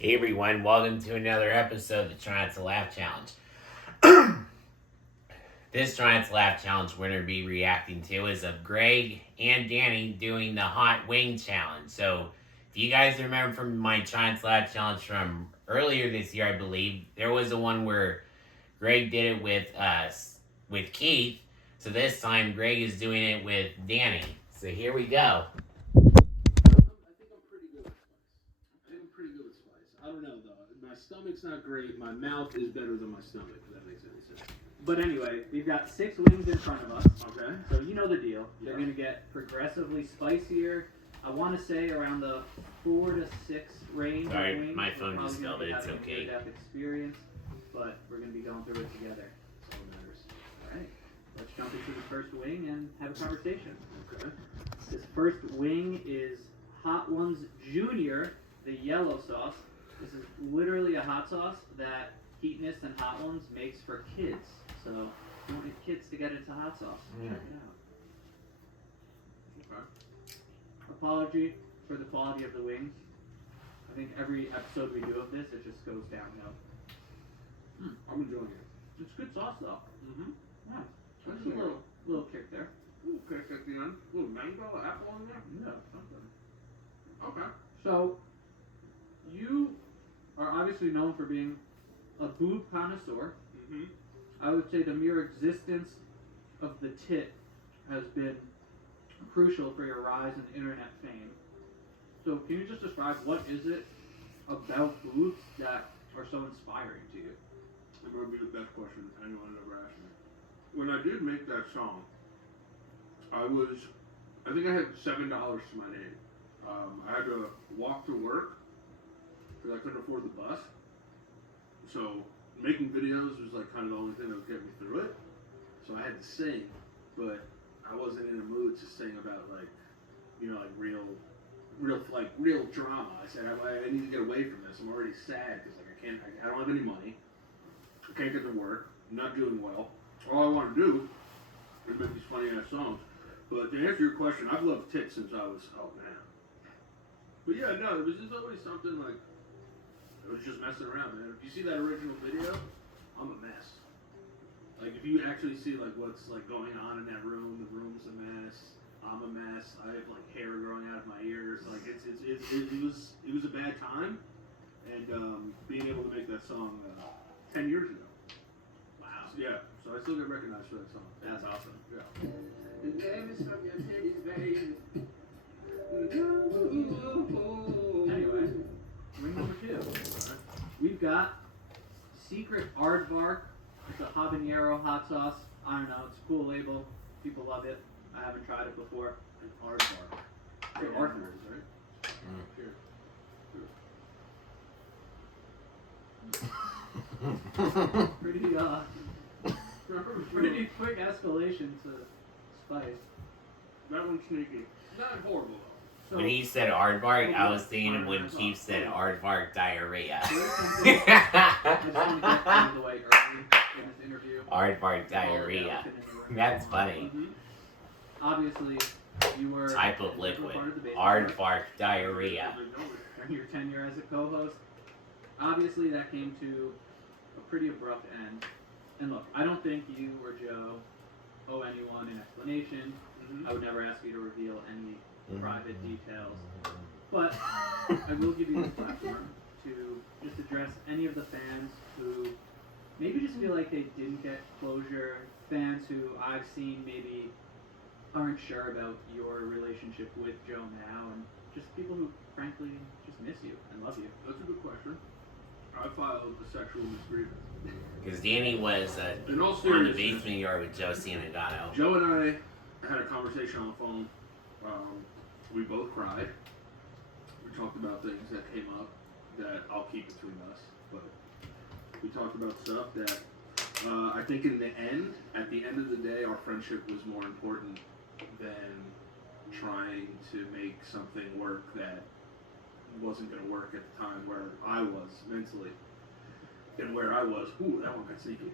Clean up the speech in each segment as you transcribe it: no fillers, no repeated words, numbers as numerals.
Hey everyone, welcome to another episode of the Try Not to Laugh Challenge. This Try Not to Laugh Challenge we're going to be reacting to is of Greg and Danny doing the Hot Wing Challenge. So, if you guys remember from my Try Not to Laugh Challenge from earlier this year, I believe, there was the one where Greg did it with us, with Keith. So this time, Greg is doing it with Danny. So here we go. I don't know though. My stomach's not great. My mouth is better than my stomach. If that makes any sense. But anyway, we've got 6 wings in front of us. Okay. So you know the deal. They're Yeah. going to get progressively spicier. I want to say around the 4 to 6 range Sorry, of wings. my We're phone probably just gonna fell, be but it's having a okay. near-death experience, but we're going to be going through it together. That's all that matters. All right. Let's jump into the first wing and have a conversation. Okay. This first wing is Hot Ones Junior, the yellow sauce. This is literally a hot sauce that Heatness and Hot Ones makes for kids. So if you want your kids to get into hot sauce, check it out. Okay. Apology for the quality of the wings. I think every episode we do of this, it just goes downhill. I'm enjoying it. It's good sauce though. Mm-hmm. Yeah. There's a little kick there. Ooh, kick at the end. Little mango, apple in there. Yeah, something. Okay. So, you are obviously known for being a boob connoisseur. Mm-hmm. I would say the mere existence of the tit has been crucial for your rise in internet fame. So, can you just describe what is it about boobs that are so inspiring to you? That would be the best question anyone ever asked me. When I did make that song, I think I had $7 to my name. I had to walk to work because I couldn't afford the bus. So making videos was like kind of the only thing that would get me through it. So I had to sing, but I wasn't in a mood to sing about like real drama. I said I need to get away from this. I'm already sad because like I don't have any money. I can't get to work. I'm not doing well. All I want to do is make these funny ass songs. But to answer your question, I've loved tits since I was But yeah, no, it was just always something like I was just messing around, man. If you see that original video, I'm a mess. Like if you actually see like what's like going on in that room, the room's a mess. I'm a mess. I have like hair growing out of my ears. Like it was a bad time, and being able to make that song 10 years ago. Wow. Yeah, so I still get recognized for that song. That's awesome. Yeah. Anyway, wing number 2. We've got Secret Aardvark. It's a habanero hot sauce. I don't know. It's a cool label. People love it. I haven't tried it before. An aardvark. They're Arthur's, right? Here. Pretty quick escalation to spice. That one's sneaky. Not horrible though. When he said aardvark, I was thinking of when Keith said aardvark diarrhea. I just want to get out of the way early in this interview. Aardvark diarrhea. That's funny. Mm-hmm. Obviously, you were Type of liquid. part of the beta Aardvark diarrhea. during your tenure as a co-host. Obviously, that came to a pretty abrupt end. And look, I don't think you or Joe owe anyone an explanation. I would never ask you to reveal any private details. But I will give you the platform to just address any of the fans who maybe just feel like they didn't get closure, fans who I've seen maybe aren't sure about your relationship with Joe now, and just people who frankly just miss you and love you. That's a good question. I filed a sexual misagreement. Because Danny was In all on the seriousness, basement yard with Joe Santagato. Joe and I had a conversation on the phone. We both cried. We talked about things that came up that I'll keep between us, but we talked about stuff that I think at the end of the day, our friendship was more important than trying to make something work that wasn't going to work at the time where I was mentally. And where I was, ooh, that one got sneaky.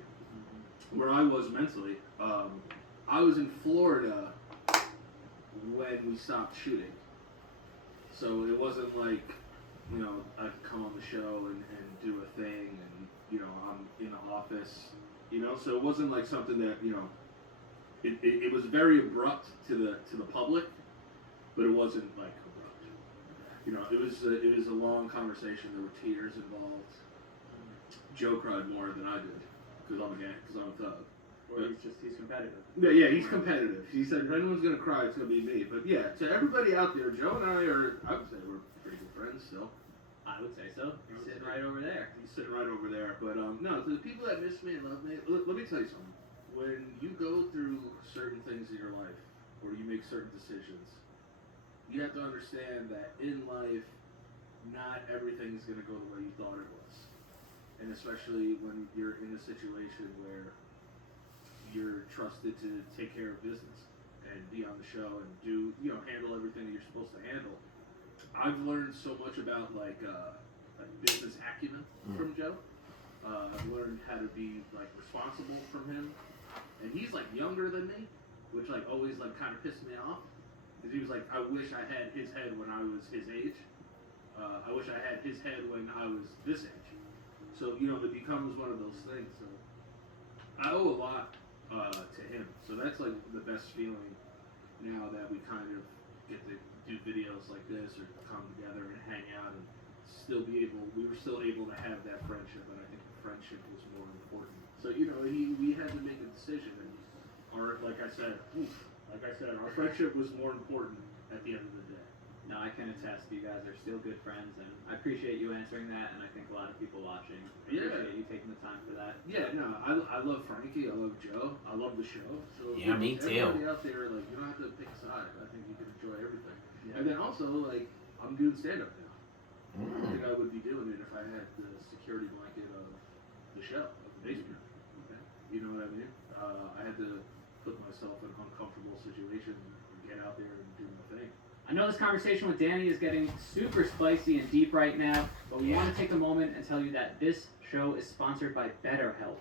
Where I was mentally, I was in Florida when we stopped shooting. So it wasn't like you know, I'd come on the show and do a thing, and you know, I'm in the office, you know, so it wasn't like something that, you know, it was very abrupt to the public, but it wasn't like abrupt. You know, it was a long conversation. There were tears involved. Joe cried more than I did because I'm a thug. Or he's competitive. Yeah, he's competitive. He said if anyone's gonna cry, it's gonna be me. But yeah, to everybody out there, Joe and I would say we're pretty good friends still. I would say so. He's sitting right over there. He's sitting right over there. But no, to the people that miss me and love me, let me tell you something. When you go through certain things in your life, or you make certain decisions, you have to understand that in life, not everything's gonna go the way you thought it was. And especially when you're in a situation where you're trusted to take care of business and be on the show and do, you know, handle everything that you're supposed to handle. I've learned so much about like business acumen from Joe. I've learned how to be like responsible from him, and he's like younger than me, which like always like kind of pissed me off. Because he was like, I wish I had his head when I was his age. I wish I had his head when I was this age. So you know, it becomes one of those things. So I owe a lot to him. So that's like the best feeling now that we kind of get to do videos like this or come together and hang out and we were still able to have that friendship, and I think the friendship was more important. So you know, we had to make a decision, and like I said, our friendship was more important at the end of the day. No, I can attest. You guys are still good friends, and I appreciate you answering that, and I think a lot of people watching appreciate you taking the time for that. Yeah, no, I love Frankie, I love Joe, I love the show. So Yeah, me too. Everybody out there, like, you don't have to pick a side. I think you can enjoy everything. Yeah. And then also, like, I'm doing stand-up now. I don't Mm. think I would be doing it if I had the security blanket of the show, of the basement. Okay? You know what I mean? I had to put myself in an uncomfortable situation and get out there and do my thing. I know this conversation with Danny is getting super spicy and deep right now, but we want to take a moment and tell you that this show is sponsored by BetterHelp.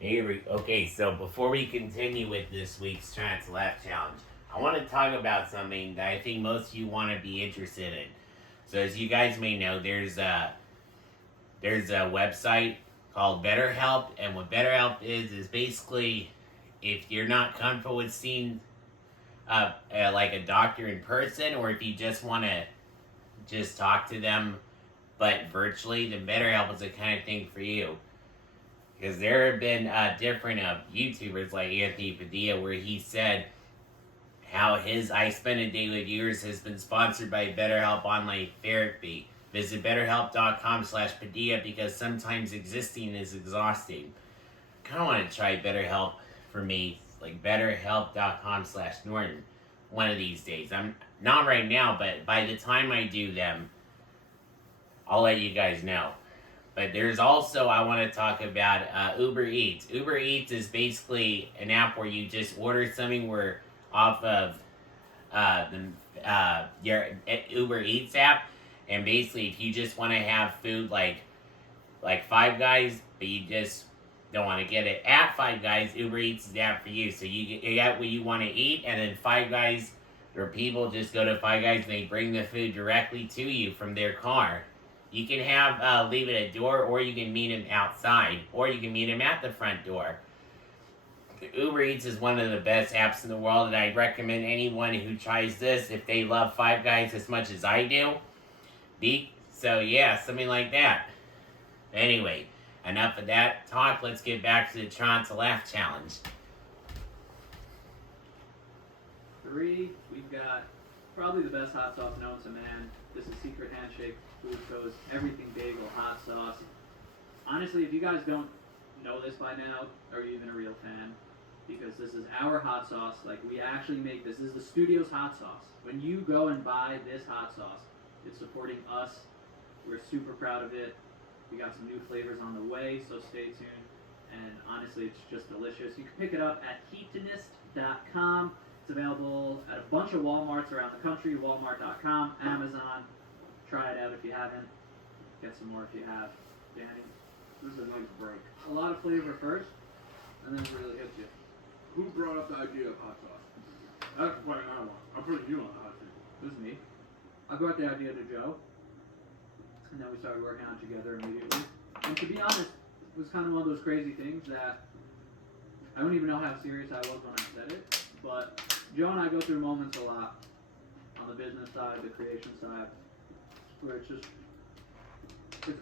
Okay, so before we continue with this week's Trying to Laugh Challenge, I want to talk about something that I think most of you want to be interested in. So as you guys may know, there's a website called BetterHelp, and what BetterHelp is basically if you're not comfortable with seeing like a doctor in person, or if you just want to just talk to them but virtually, then BetterHelp is the kind of thing for you. Because there have been different YouTubers like Anthony Padilla where he said how his I Spend a Day with Yours has been sponsored by BetterHelp Online Therapy. Visit BetterHelp.com/Padilla because sometimes existing is exhausting. I kind of want to try BetterHelp for me, like BetterHelp.com/Norton one of these days. I'm not right now, but by the time I do them, I'll let you guys know. But there's also, I want to talk about Uber Eats. Uber Eats is basically an app where you just order something off of your Uber Eats app. And basically, if you just want to have food like Five Guys, but you just don't want to get it at Five Guys, Uber Eats is the app for you. So you get what you want to eat, and then Five Guys, or people just go to Five Guys and they bring the food directly to you from their car. You can leave it at the door, or you can meet him outside, or you can meet him at the front door. Uber Eats is one of the best apps in the world, and I recommend anyone who tries this if they love Five Guys as much as I do. So yeah, something like that. Anyway, enough of that talk. Let's get back to the Trying to Laugh Challenge. 3, we've got probably the best hot sauce known to man. This is Secret Handshake Food Co's Everything Bagel Hot Sauce. Honestly, if you guys don't know this by now, are you even a real fan? Because this is our hot sauce. Like, we actually make this. This is the studio's hot sauce. When you go and buy this hot sauce, it's supporting us. We're super proud of it. We got some new flavors on the way, so stay tuned. And honestly, it's just delicious. You can pick it up at heatonist.com. It's available at a bunch of Walmarts around the country, walmart.com, Amazon. Try it out if you haven't. Get some more if you have. Danny? This is a nice break. A lot of flavor first, and then it really hits you. Who brought up the idea of hot sauce? That's the point I want. I'm putting you on the hot seat. It was me. I brought the idea to Joe. and then we started working on it together immediately. And to be honest, it was kind of one of those crazy things that I don't even know how serious I was when I said it, but Joe and I go through moments a lot on the business side, the creation side, where it's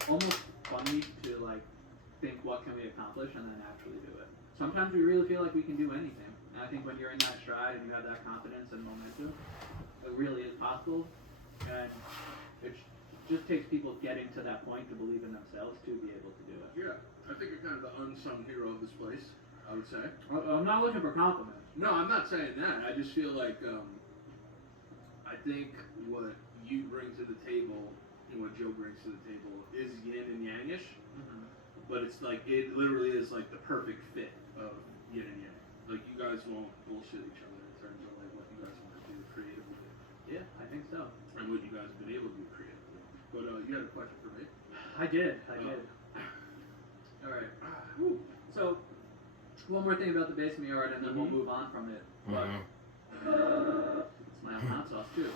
almost funny to like think what can we accomplish and then actually do it. Sometimes we really feel like we can do anything. And I think when you're in that stride and you have that confidence and momentum, it really is possible. And it just takes people getting to that point to believe in themselves to be able to do it. Yeah, I think you're kind of the unsung hero of this place, I would say. I'm not looking for compliments. No, I'm not saying that. I just feel like I think what you bring to the table and what Joe brings to the table is yin and yangish, but it's like it literally is like the perfect fit of yin and yang. Like you guys won't bullshit each other in terms of like what you guys want to do creatively. Yeah, I think so. And what you guys have been able to do creatively. But you had a question for me? I did. All right. So, one more thing about the basement yard, and then we'll move on from it. But it's my own hot sauce too.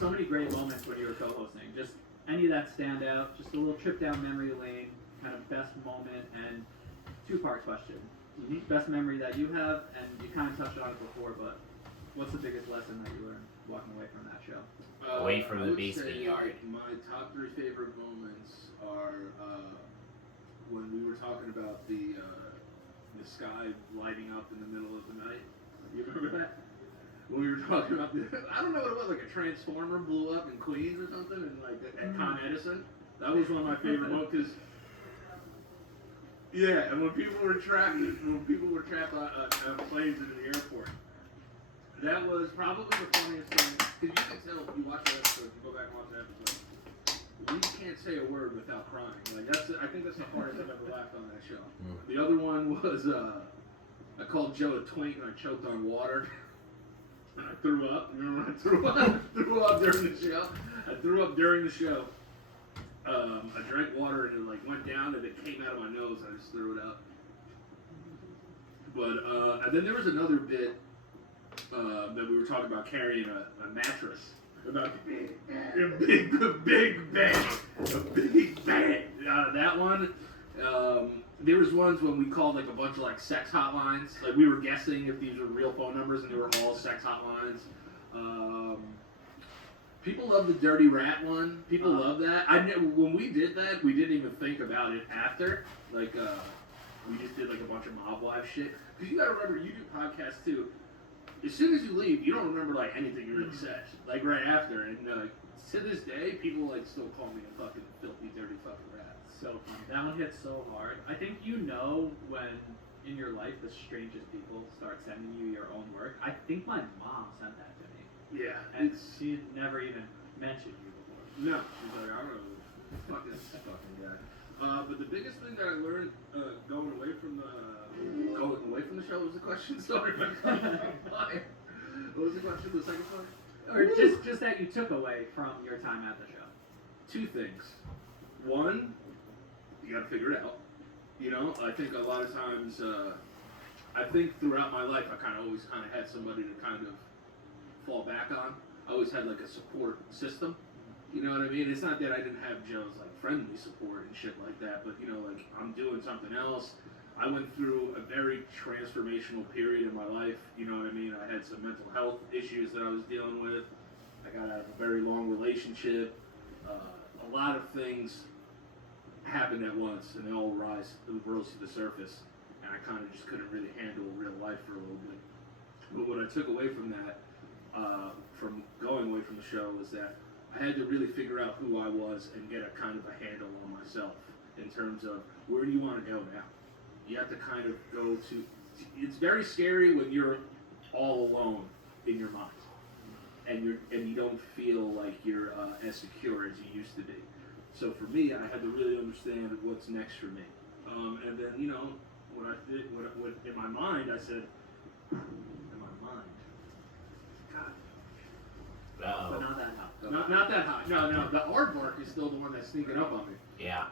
So many great moments when you were co-hosting. Just any that stand out. Just a little trip down memory lane, kind of best moment, and two-part question. Best memory that you have, and you kind of touched on it before, but what's the biggest lesson that you learned walking away from that show? Away from I the would basement say yard. My top 3 favorite moments are when we were talking about the sky lighting up in the middle of the night. You remember that? When we were talking about I don't know what it was, like a transformer blew up in Queens or something, and like at Con Edison. That was one of my favorite moments because. Yeah, and when people were trapped on planes in the airport, that was probably the funniest thing. Because you can tell if you watch the episode, you go back and watch the episode, we can't say a word without crying. Like I think that's the hardest I've ever laughed on that show. The other one was I called Joe a twink and I choked on water. And I threw up. Remember when I threw up? I threw up during the show. I threw up during the show. I drank water and it like went down and it came out of my nose and I just threw it up. But and then there was another bit that we were talking about carrying a mattress. About a big bag. That one. There was ones when we called like a bunch of like sex hotlines. Like we were guessing if these were real phone numbers and they were all sex hotlines. People love the Dirty Rat one. People love that. When we did that, we didn't even think about it after. Like, we just did like a bunch of mob wife shit. Because you gotta remember, you do podcasts too. As soon as you leave, you don't remember like anything you really said. Like right after, and to this day, people like still call me a fucking filthy, dirty fucking rat. So funny. That one hits so hard. I think you know when in your life the strangest people start sending you your own work. I think my mom sent that to me. Yeah, And she had never even mentioned you before. No, she's like, I don't know, fuck this fucking guy. But the biggest thing that I learned going away from the show was the question. Sorry, what was the question? The second part? Or just that you took away from your time at the show. 2 things. One, you gotta figure it out. You know, I think a lot of times, I think throughout my life, I always had somebody to kind of fall back on. I always had like a support system. You know what I mean? It's not that I didn't have Joe's like friendly support and shit like that, but you know, like I'm doing something else. I went through a very transformational period in my life. You know what I mean? I had some mental health issues that I was dealing with. I got out of a very long relationship. A lot of things happened at once, and they all rose to the surface. And I kind of just couldn't really handle real life for a little bit. But what I took away from that, from going away from the show, was that I had to really figure out who I was and get a kind of a handle on myself in terms of where do you want to go now. You have to kind of go to. It's very scary when you're all alone in your mind, and you don't feel like you're as secure as you used to be. So for me, I had to really understand what's next for me. And then what I did, what in my mind, I said, in my mind, God. But not that hot. Not that high. No. The aardvark is still the one that's sneaking up on me. Yeah.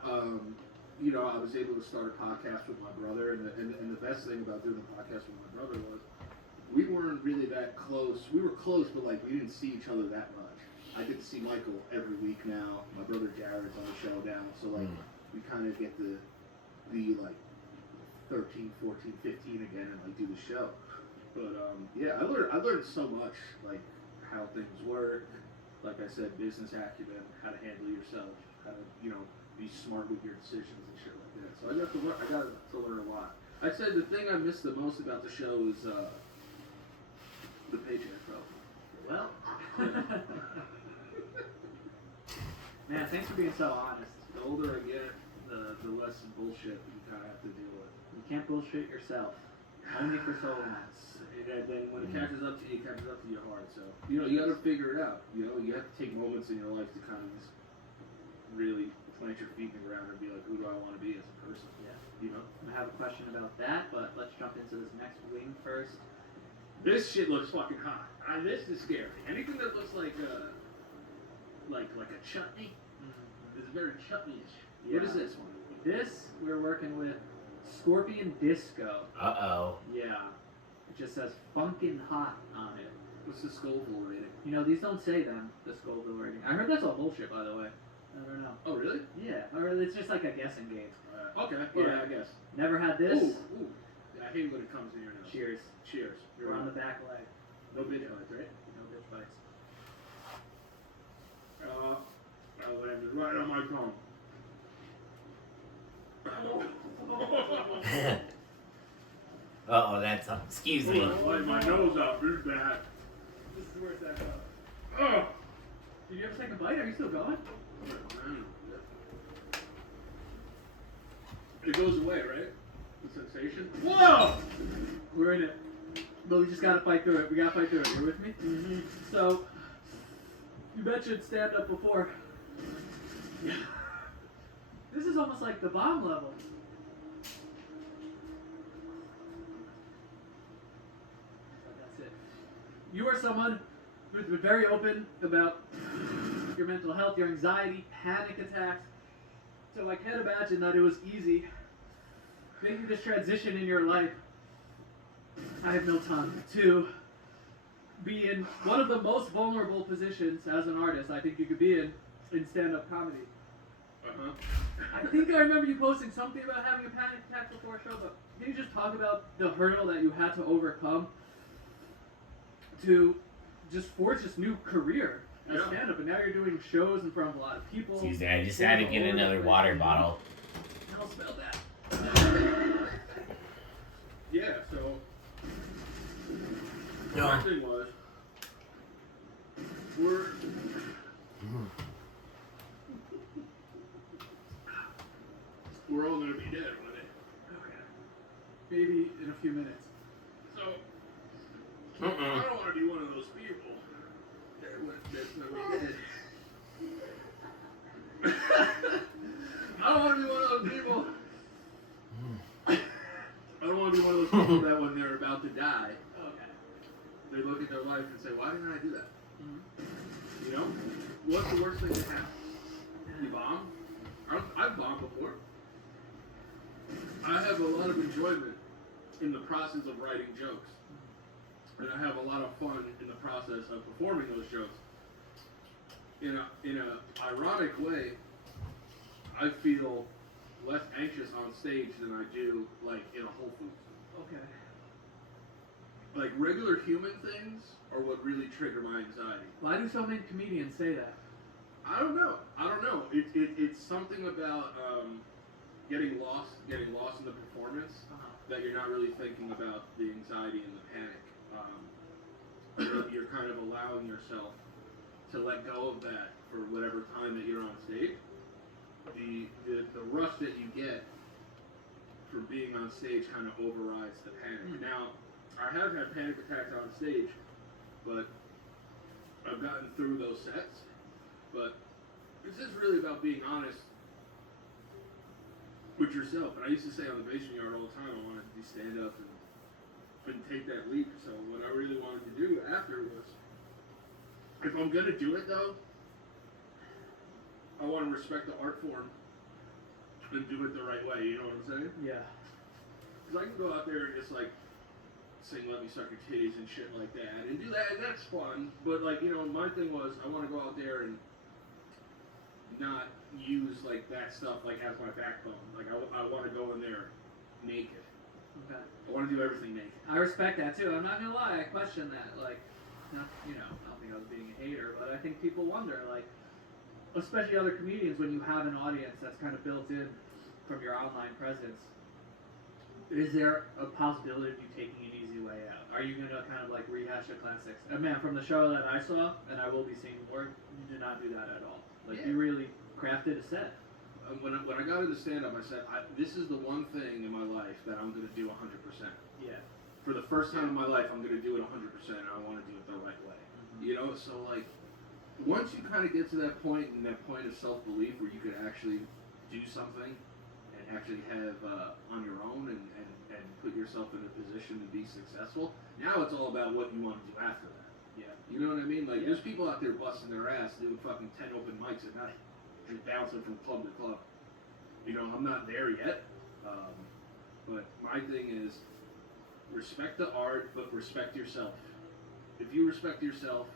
I was able to start a podcast with my brother, and the best thing about doing the podcast with my brother was we weren't really that close. We were close, but like we didn't see each other that much. I get to see Michael every week now. My brother Jared's on the show now, so like we kind of get to be like 13, 14, 15 again and like do the show. But yeah, I learned so much, like how things work. Like I said, business acumen, how to handle yourself, how to be smart with your decisions and shit like that. So I got to learn a lot. I'd say the thing I miss the most about the show is the paycheck problem. Well, man, thanks for being so honest. The older I get, the less bullshit you kind of have to deal with. You can't bullshit yourself. Only for so long. And then when it catches up to you, it catches up to you hard. So you got to figure it out. You have to take moments in your life to kind of just really plant your feet in the ground and be like, who do I want to be as a person? Yeah. I have a question about that, but let's jump into this next wing first. This shit looks fucking hot. This is scary. Anything that looks like a chutney is very chutney-ish. Yeah. What is this one? This, we're working with Scorpion Disco. Uh-oh. Yeah. It just says funkin' hot on it. What's the Scoville rating? These don't say them, the Scoville rating. I heard that's all bullshit, by the way. I don't know. Oh, really? Yeah, or it's just like a guessing game. Okay. Yeah. Yeah, I guess. Never had this. Ooh. I hate when it comes in your nose. Cheers. Cheers. We're on the back leg. No bitch bites, right? No bitch bites. I landed right on my tongue. Uh-oh, that's... excuse me. Light my nose out. This is bad. This is where it's at. Oh. Did you ever take a bite? Are you still going? It goes away, right? The sensation. Whoa! We're in it. But we just gotta fight through it. We gotta fight through it. You with me? Mm-hmm. So, you mentioned stand-up before. This is almost like the bomb level. That's it. You are someone who's been very open about your mental health, your anxiety, panic attacks. So I can't imagine that it was easy making this transition in your life. I have no tongue. To be in one of the most vulnerable positions as an artist I think you could be in stand-up comedy. Uh-huh. I think I remember you posting something about having a panic attack before a show, but can you just talk about the hurdle that you had to overcome to just forge this new career as stand-up, and now you're doing shows in front of a lot of people. Excuse me, I just had to get another water bottle. I'll smell that. Yeah, so No. my thing was we're all gonna be dead one day. Okay. Maybe in a few minutes. So I don't want to be one of those people that's gonna be dead. I don't want to be one of those people. I don't want to be one of those people that when they're about to die, Okay. they look at their life and say, "Why didn't I do that?" Mm-hmm. You know, what's the worst thing that happens? You bomb. I've bombed before. I have a lot of enjoyment in the process of writing jokes, and I have a lot of fun in the process of performing those jokes. In a ironic way, I feel less anxious on stage than I do like in a Whole Foods. Okay. Like regular human things are what really trigger my anxiety. Why do so many comedians say that? I don't know. It's something about getting lost in the performance that you're not really thinking about the anxiety and the panic. You're kind of allowing yourself to let go of that for whatever time that you're on stage. The rush that you get from being on stage kind of overrides the panic. Now, I have had panic attacks on stage, but I've gotten through those sets. But it's just really about being honest with yourself. And I used to say on the basement yard all the time, I wanted to do stand up and take that leap. So what I really wanted to do after was, if I'm gonna do it though, I want to respect the art form and do it the right way. You know what I'm saying? Yeah. Because I can go out there and just like sing "Let Me Suck Your Titties" and shit like that, and do that. And that's fun. But like, you know, my thing was I want to go out there and not use like that stuff like as my backbone. Like I want to go in there naked. Okay. I want to do everything naked. I respect that too. I'm not gonna lie, I question that. Like, not, you know, I don't think I was being a hater, but I think people wonder, like, especially other comedians, when you have an audience that's kind of built in from your online presence, is there a possibility of you taking an easy way out? Are you gonna kind of like rehash the classics? And man, from the show that I saw, and I will be seeing more, you did not do that at all. Like, Yeah. you really crafted a set. When I got into stand-up, I said, this is the one thing in my life that I'm going to do 100%. Yeah. For the first time in my life, I'm going to do it 100%, and I want to do it the right way. Mm-hmm. You know, so like, once you kind of get to that point, and that point of self-belief where you could actually do something and actually have on your own and put yourself in a position to be successful, now it's all about what you want to do after that. Yeah. You know what I mean? Like, Yeah. there's people out there busting their ass doing fucking 10 open mics at night, just bouncing from club to club. You know, I'm not there yet, but my thing is respect the art, but respect yourself. If you respect yourself,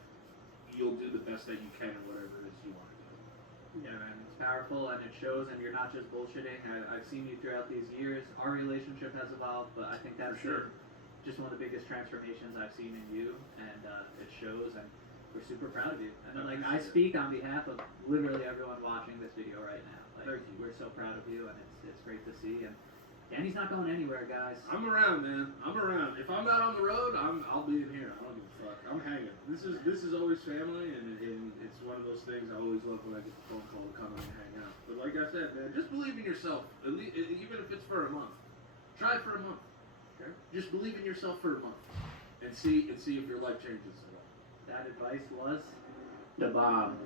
you'll do the best that you can in whatever it is you want to do. Yeah, man, it's powerful and it shows, and you're not just bullshitting. I've seen you throughout these years. Our relationship has evolved, but I think that's For sure. just one of the biggest transformations I've seen in you, and it shows, and we're super proud of you. And like, I speak on behalf of literally everyone watching this video right now. Like, Thank you. we're so proud of you, and it's great to see. And Danny's not going anywhere, guys. I'm around, man. I'm around. If I'm not on the road, I'll be in here. I don't give a fuck. I'm hanging. This is always family, and it's one of those things I always love when I get the phone call to come in and hang out. But like I said, man, just believe in yourself. At least, even if it's for a month, try it for a month. Okay? Just believe in yourself for a month, and see if your life changes at all. That advice was the bomb.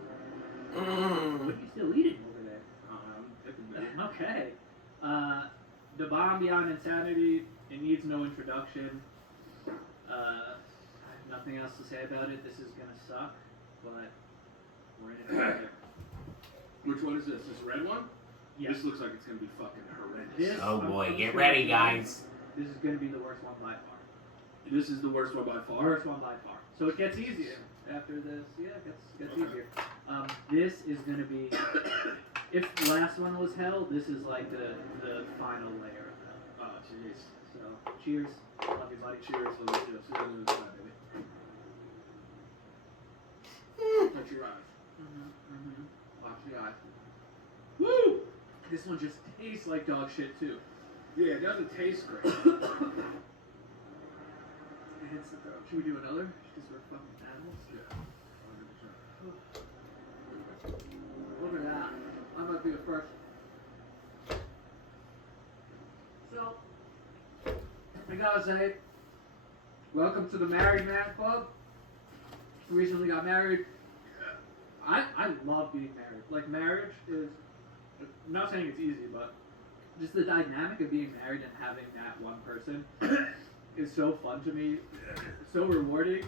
Mm. What are you still eating over there? I'm tipping that. Okay. The bomb beyond insanity, it needs no introduction. I have nothing else to say about it. This is gonna suck, but we're in it together. Which one is this? This red one? Yes. This looks like it's gonna be fucking horrendous. This- Oh I'm boy, gonna get say ready, this, guys. This is gonna be the worst one by far. This is the worst one by far. Worst one by far. So it gets easier after this. Yeah, it gets Okay. easier. This is gonna be. If the last one was hell, this is like the final layer of hell. Oh, jeez. So cheers. Love you, buddy. Cheers. Let me see on the other side, baby. Touch your eyes. Watch the eyes. Woo! This one just tastes like dog shit too. Yeah, it doesn't taste great. It hits the throat. Should we do another? Because we're fucking animals. Yeah. 100%. Look at that. I might be the first. So, I gotta say, welcome to the Married Man Club. Recently got married. I love being married. Like, marriage is, I'm not saying it's easy, but just the dynamic of being married and having that one person is so fun to me, so rewarding.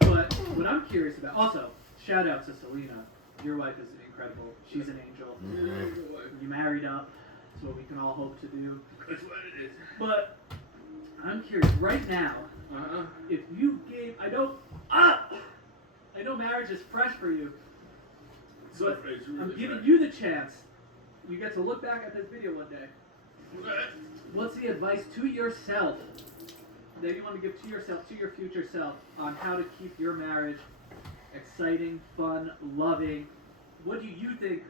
But what I'm curious about, also, shout out to Selena. Your wife is incredible. She's an angel. You married up. That's what we can all hope to do. That's what it is. But I'm curious, right now, if you gave, I know marriage is fresh for you, but It's really I'm giving fresh. you the chance. You get to look back at this video one day. Okay. What's the advice to yourself that you want to give to yourself, to your future self, on how to keep your marriage exciting, fun, loving? What do you think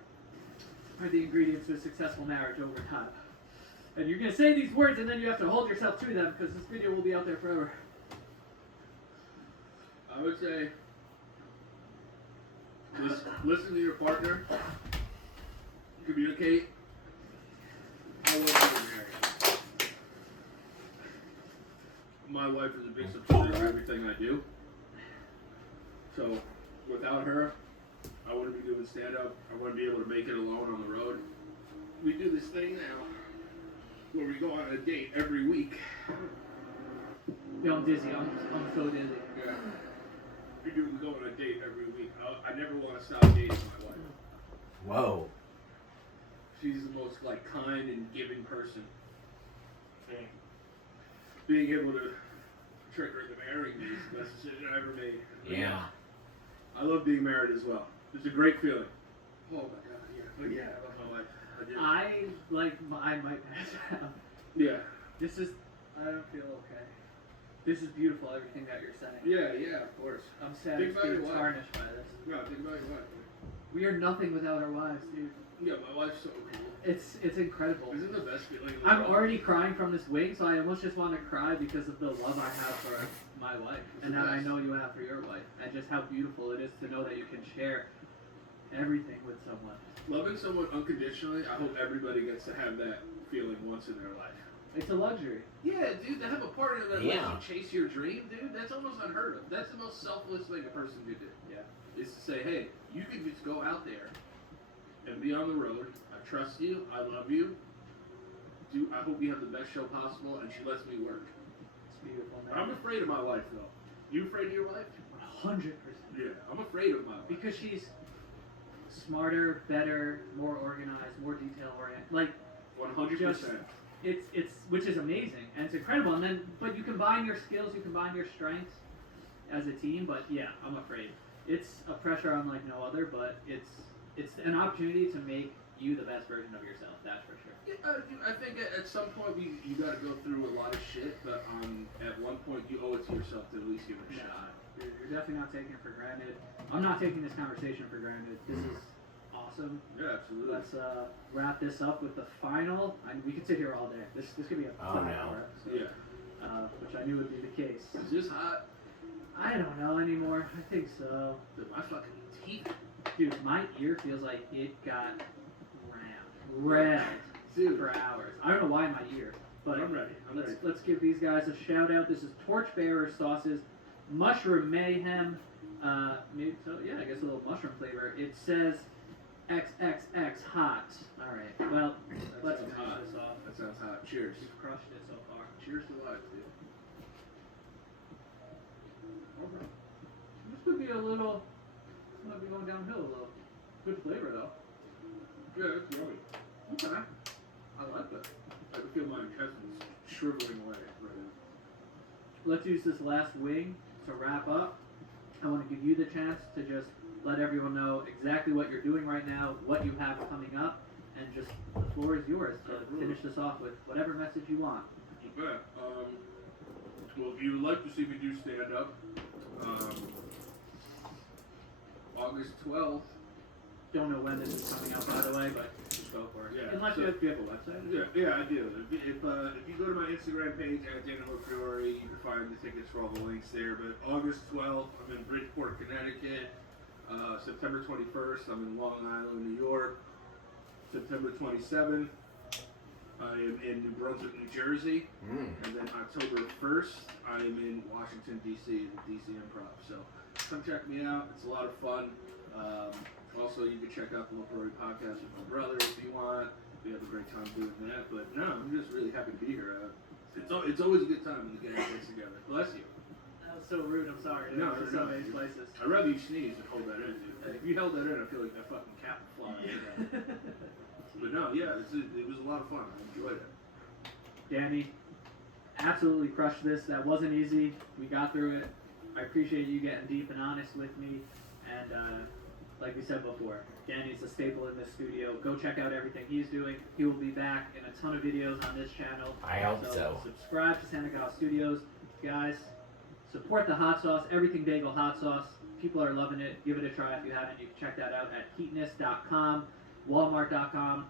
are the ingredients to a successful marriage over time? And you're going to say these words and then you have to hold yourself to them because this video will be out there forever. I would say listen to your partner, communicate. I want to be married. My wife is a big supporter of everything I do. So without her, I wouldn't be doing stand-up. I wouldn't be able to make it alone on the road. We do this thing now where we go on a date every week. Yo, I'm dizzy. I'm so dizzy. Yeah. We go on a date every week. I never want to stop dating my wife. Whoa. She's the most like kind and giving person. And being able to trickery of marrying me is the best decision I ever made. But Yeah. I love being married as well. It's a great feeling. Oh my god, yeah. But yeah, I love my wife. I do. I might pass out. Yeah. This is, I don't feel okay. This is beautiful, everything that you're saying. Yeah, of course. I'm sad Think it's about being your wife. tarnished by this. No, think about your wife. We are nothing without our wives, dude. Yeah, my wife's so cool. It's incredible. Isn't the best feeling in the I'm world? already crying from this wing, so I almost just want to cry because of the love I have for my wife It's and the that I best. know you have for your wife, and just how beautiful it is to know that you can share everything with someone. Loving someone unconditionally, I hope everybody gets to have that feeling once in their life. It's a luxury. Yeah, dude, to have a partner that Yeah. lets you chase your dream, dude, that's almost unheard of. That's the most selfless thing a person could do. Yeah. Is to say, hey, you can just go out there and be on the road. I trust you. I love you. I hope you have the best show possible, and she lets me work. It's beautiful, I'm man. afraid of my wife, though. You afraid of your wife? 100%. Yeah, I'm afraid of my wife. Because she's smarter, better, more organized, more detail oriented. Like 100%. it's which is amazing and it's incredible. And then, but you combine your skills, you combine your strengths as a team. But yeah, I'm afraid it's a pressure unlike no other. But it's an opportunity to make you the best version of yourself. That's for sure. Yeah, I think at some point you got to go through a lot of shit, but at one point you owe it to yourself to at least give it a Yeah. shot. You're definitely not taking it for granted. I'm not taking this conversation for granted. This is awesome. Yeah, absolutely. Let's wrap this up with the final. We could sit here all day. This could be a Oh, 5-hour episode, Yeah. which I knew would be the case. Is this hot? I don't know anymore. I think so. Dude, my fucking teeth. Dude, my ear feels like it got rammed Dude. for hours. I don't know why in my ear, but I'm ready. I'm ready. let's give these guys a shout out. This is Torchbearer Sauces, Mushroom Mayhem. Maybe, so yeah, I guess a little mushroom flavor. It says XXX hot. All right. Well, That let's sounds finish hot. this off. That sounds hot. Cheers. We've crushed it so far. Cheers to life, dude. This could be a little. This might be going downhill a little. Good flavor though. Yeah, it's yummy. Okay. I like that. I can feel my intestines shriveling away right now. Let's use this last wing to wrap up. I want to give you the chance to just let everyone know exactly what you're doing right now, what you have coming up, and just the floor is yours to finish this off with whatever message you want. Okay. Well, if you would like to see me do stand up, August 12th. Don't know when this is coming out, by the way, but just go for it. Yeah, Unless so- you have a website. Yeah, I do. If you go to my Instagram page at Daniel Fiore, you can find the tickets for all the links there. But August 12th, I'm in Bridgeport, Connecticut. September 21st, I'm in Long Island, New York. September 27th, I am in New Brunswick, New Jersey. And then October 1st, I am in Washington, D.C., at the D.C. Improv. So come check me out. It's a lot of fun. Also, you can check out the LaFleur podcast with my brother if you want. We have a great time doing that. But no, I'm just really happy to be here. It's always a good time when the gang gets together. Bless you. That was so rude. I'm sorry. No, There's so many places. I'd rather you sneeze than hold that in, dude. If you held that in, I feel like that fucking cat would fly. But no, yeah, it was a lot of fun. I enjoyed it. Danny, absolutely crushed this. That wasn't easy. We got through it. I appreciate you getting deep and honest with me. And like we said before, Danny's a staple in this studio. Go check out everything he's doing. He will be back in a ton of videos on this channel. I hope so. Subscribe to Santa Claus Studios. Guys, support the hot sauce, Everything Bagel Hot Sauce. People are loving it. Give it a try if you haven't. You can check that out at heatness.com, walmart.com.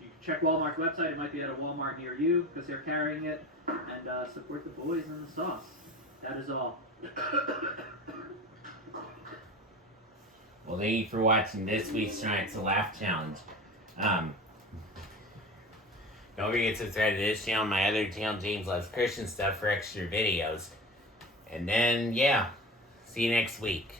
You can check Walmart's website. It might be at a Walmart near you because they're carrying it. And support the boys and the sauce. That is all. Well, thank you for watching this week's Trying to Laugh Challenge. Don't forget to subscribe to this channel, my other channel, James Loves Christian Stuff, for extra videos. And then, yeah, see you next week.